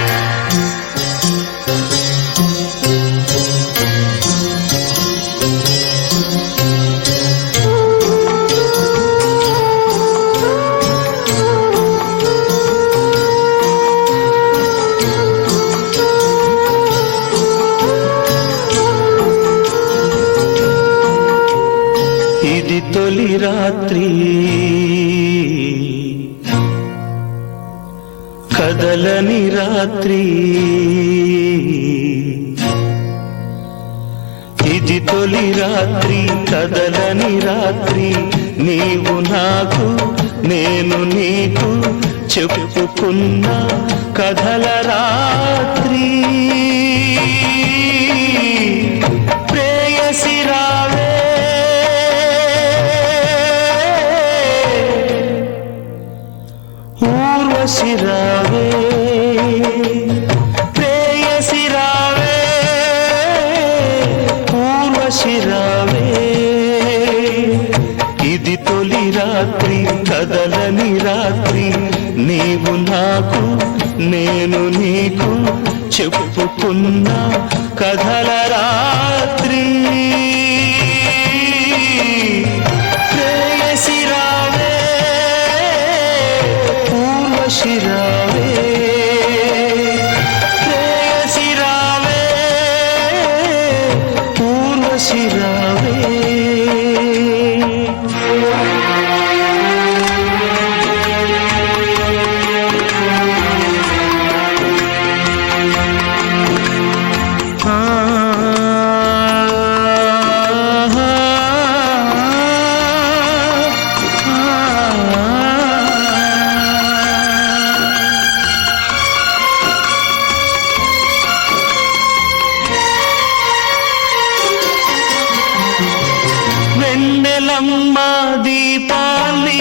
Bye. కదలని రాత్రి. ఇది తొలి రాత్రి కదలని రాత్రి. నీవు నాకు నేను నీకు చెప్పుకున్న కథల రాత్రి. నేను నీకు చెప్పుకున్న కథల రాత్రి. ప్రేయసిరావే పూర్వశిరావే. వెన్నెలమ్మ దీపాలి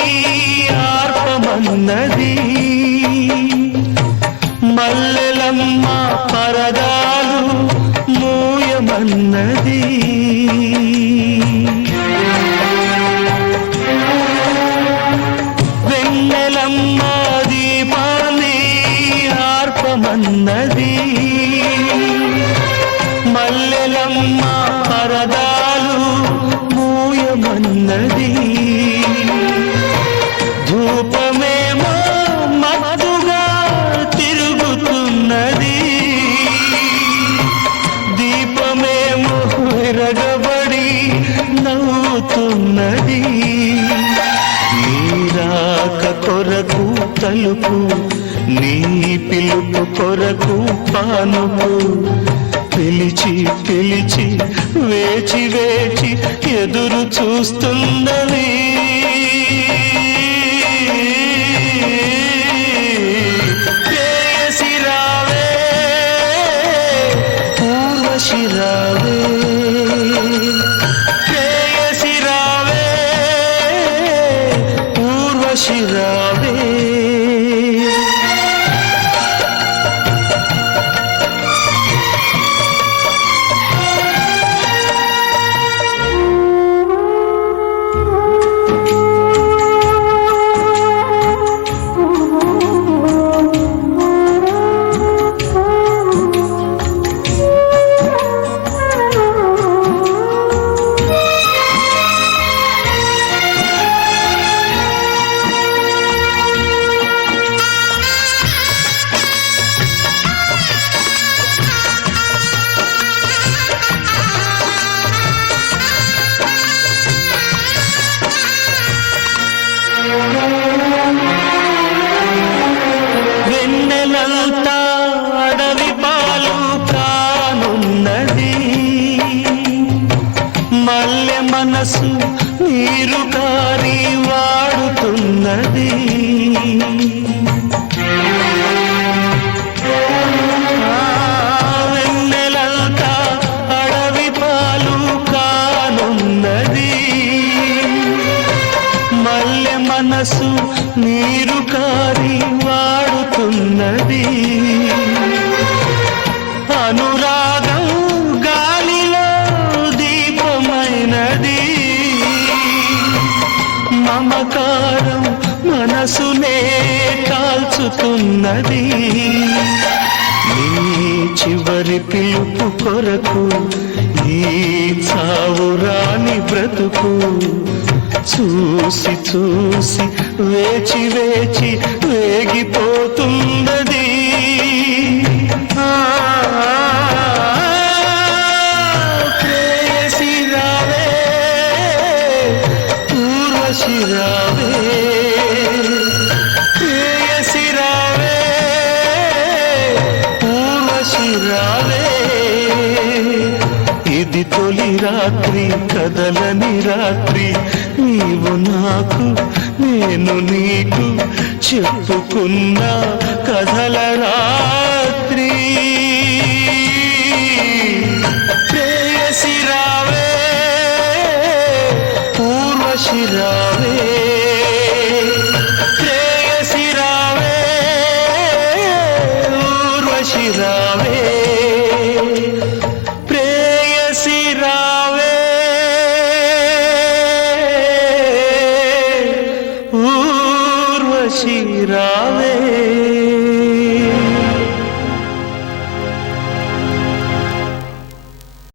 ఆర్పమన్నది మల్లెలమ్మ పరదాలు మూయమన్నది నవ్వుతున్నది. నీరాక కొరకు తలుపు నీ పిలుపు కొరకు పానుపు. పిలిచి పిలిచి వేచి వేచి ఎదురు చూస్తున్నది మనసు నీరు కారి వాడుతున్నది. ఆ, వెన్నెలంతా అడవి పాలు కానున్నది. మల్లె మనసు నీరు కారి మమకారం మనసునే కాల్చుతున్నది. నీ చివరి పిలుపు కొరకు ఈ చావురాని బ్రతుకు. చూసి చూసి వేచి వేచి వేగిపోతున్నది. తొలి రాత్రి కదలని రాత్రి. నీవు నాకు నేను నీకు చెప్పుకున్న కథల రాత్రి. ప్రేయసి రావే పూర్వశి